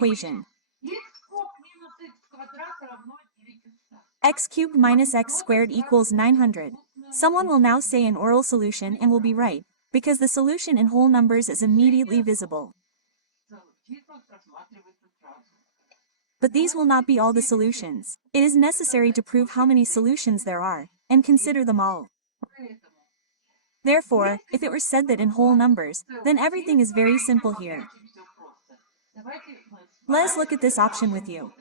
equation. X cubed minus x squared equals 900. Someone will now say an oral solution and will be right, because the solution in whole numbers is immediately visible. But these will not be all the solutions. It is necessary to prove how many solutions there are, and consider them all. Therefore, if it were said that in whole numbers, then everything is very simple here. Let us look at this option with you.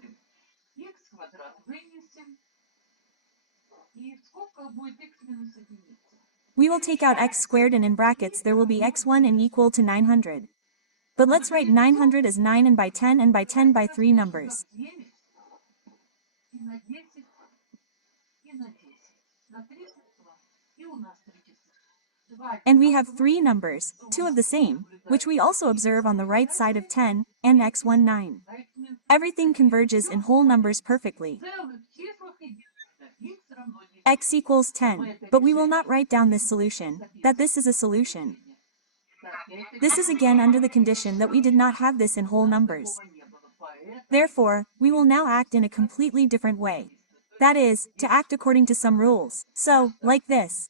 We will take out x squared and in brackets there will be x1 and equal to 900. But let's write 900 as 9 and by 10 and by 10 by 3 numbers. And we have 3 numbers, 2 of the same, which we also observe on the right side of 10, and x1 9. Everything converges in whole numbers perfectly. X equals 10, but we will not write down this solution, that this is a solution. This is again under the condition that we did not have this in whole numbers. Therefore, we will now act in a completely different way. That is, to act according to some rules. So, like this.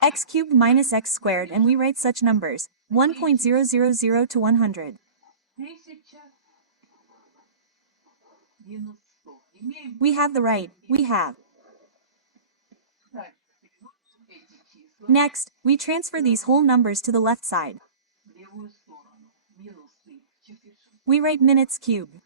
X cubed minus x squared, and we write such numbers, 1.000 to 100. We have the right, we have. Next, we transfer these whole numbers to the left side. We write minutes cubed.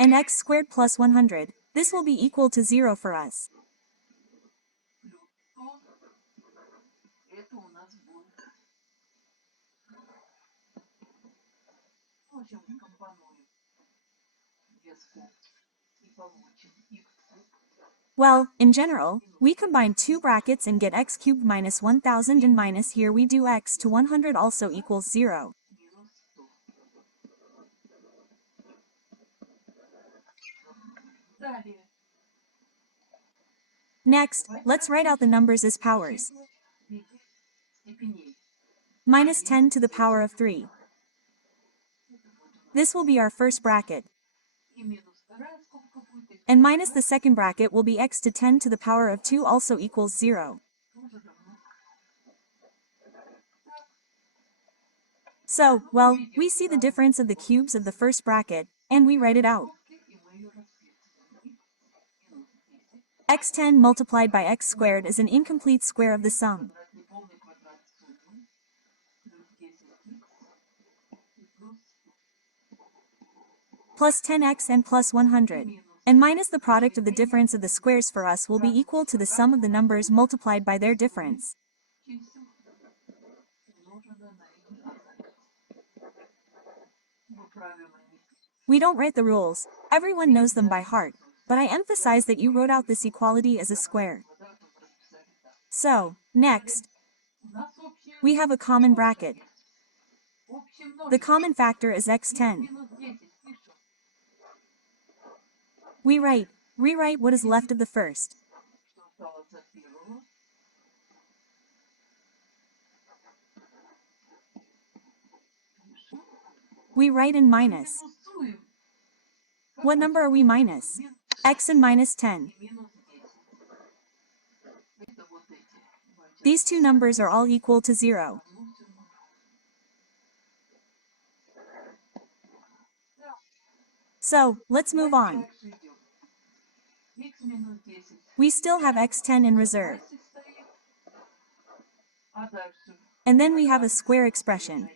And x squared plus 100, this will be equal to 0 for us. Well, in general, we combine two brackets and get x cubed minus 1000 and minus here we do x to 100 also equals 0. Next, let's write out the numbers as powers. Minus 10 to the power of 3. This will be our first bracket. And minus the second bracket will be x to 10 to the power of 2 also equals 0. So, well, we see the difference of the cubes of the first bracket, and we write it out. x10 multiplied by x squared is an incomplete square of the sum. Plus 10x and plus 100. And minus the product of the difference of the squares for us will be equal to the sum of the numbers multiplied by their difference. We don't write the rules, everyone knows them by heart, but I emphasize that you wrote out this equality as a square. So, next, we have a common bracket. The common factor is x10. We rewrite what is left of the first. We write in minus. What number are we minus? X and minus 10. These two numbers are all equal to 0. So, let's move on. We still have x10 in reserve. And then we have a square expression.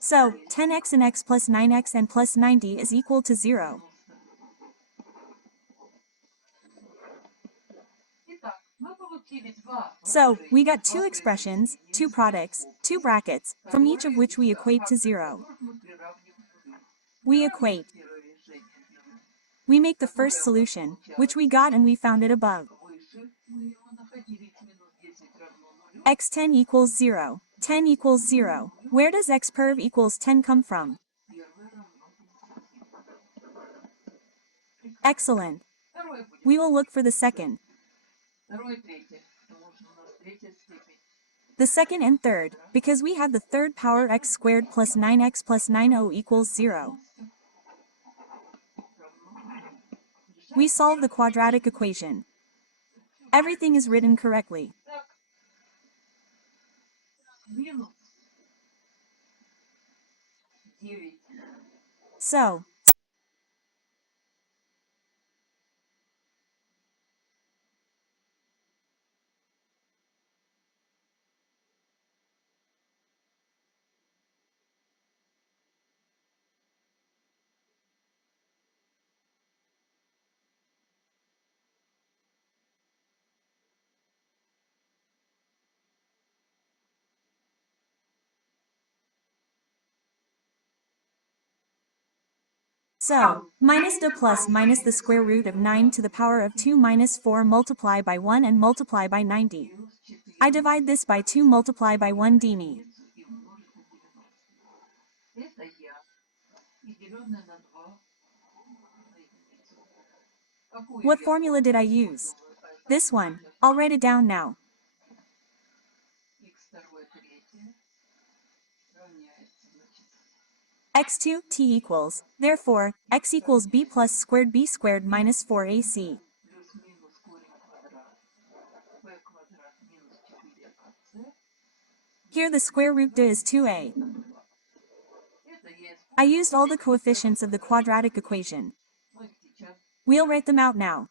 So, 10x and x plus 9x and plus 90 is equal to 0. So, we got two expressions, two products, two brackets, from each of which we equate to 0. We equate. We make the first solution, which we got and we found it above. x10 equals 0, 10 equals 0, Where does x perv equals 10 come from? Excellent. We will look for the second. The second and third, because we have the third power x squared plus 9x plus 9o equals 0. We solve the quadratic equation. Everything is written correctly. So, minus the plus minus the square root of 9 to the power of 2 minus 4 multiply by 1 and multiply by 90. I divide this by 2 multiply by 1 dme. What formula did I use? This one. I'll write it down now. x2 t equals, therefore, x equals b plus b squared minus 4ac. Here the square root d is 2a. I used all the coefficients of the quadratic equation. We'll write them out now.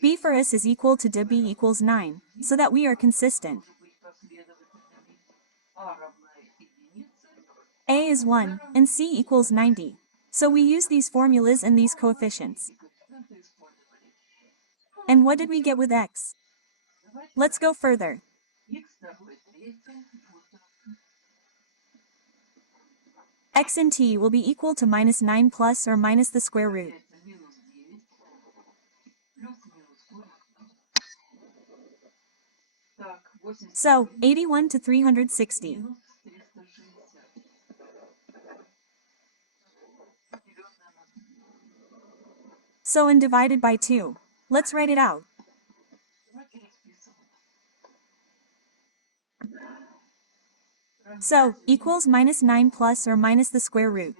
b for us is equal to db equals 9, so that we are consistent. A is 1, and c equals 90. So we use these formulas and these coefficients. And what did we get with x? Let's go further. X and t will be equal to minus 9 plus or minus the square root. So, 81 to 360. So and divided by 2. Let's write it out. So, equals minus 9 plus or minus the square root.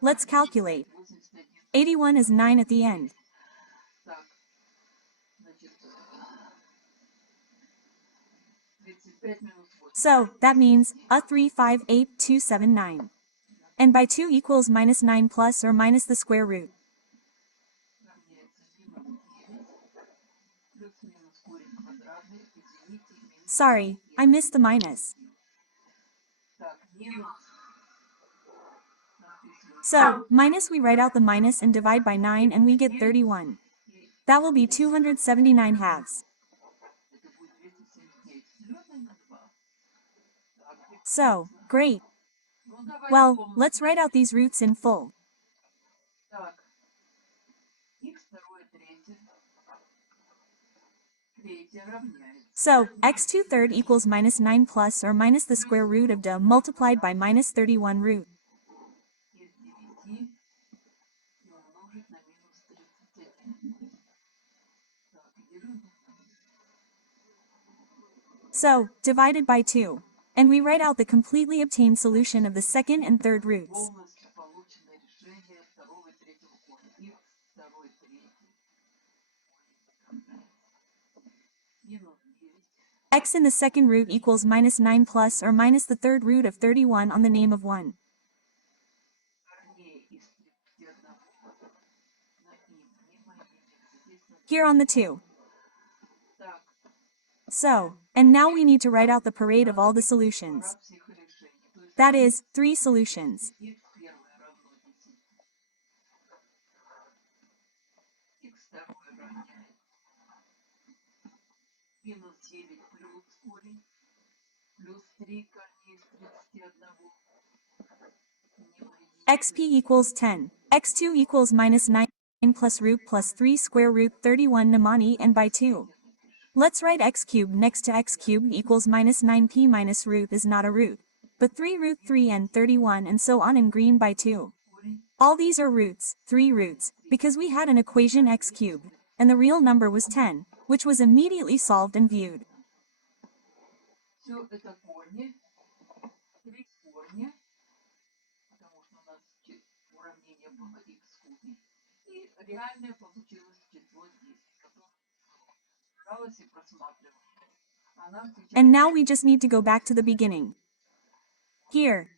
Let's calculate. 81 is 9 at the end. So, that means, 358,279. And by 2 equals minus 9 plus or minus the square root. Sorry, I missed the minus. So, minus we write out the minus and divide by 9 and we get 31. That will be 279 halves. So, great. Well, let's write out these roots in full. So, x2 third equals minus 9 plus or minus the square root of d multiplied by minus 31 root. So, divided by 2. And we write out the completely obtained solution of the second and third roots. X in the second root equals minus 9 plus or minus the third root of 31 on the name of 1. Here on the 2. So, and now we need to write out the parade of all the solutions. That is, 3 solutions. xp equals 10. x2 equals minus 9 plus root plus 3 square root 31 Namani and by 2. Let's write x cubed next to x cubed equals minus 9p minus root is not a root, but 3 root 3 and 31 and so on in green by 2. All these are roots, 3 roots, because we had an equation x cubed, and the real number was 10, which was immediately solved and viewed. Все это корни, 3 корня, потому что у нас уравнение было x кубе, и реальное получилось число 10, которое бралось и просматривалось. And now we just need to go back to the beginning. Here,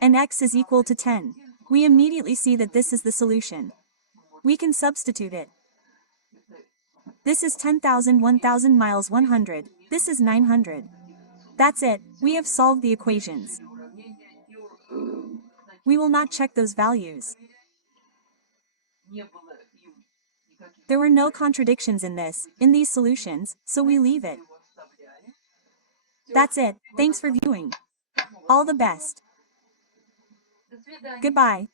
and x is equal to 10. We immediately see that this is the solution. We can substitute it. This is 10,000, 1,000 miles 100, this is 900. That's it, we have solved the equations. We will not check those values. There were no contradictions in these solutions, so we leave it. That's it, thanks for viewing. All the best. Goodbye.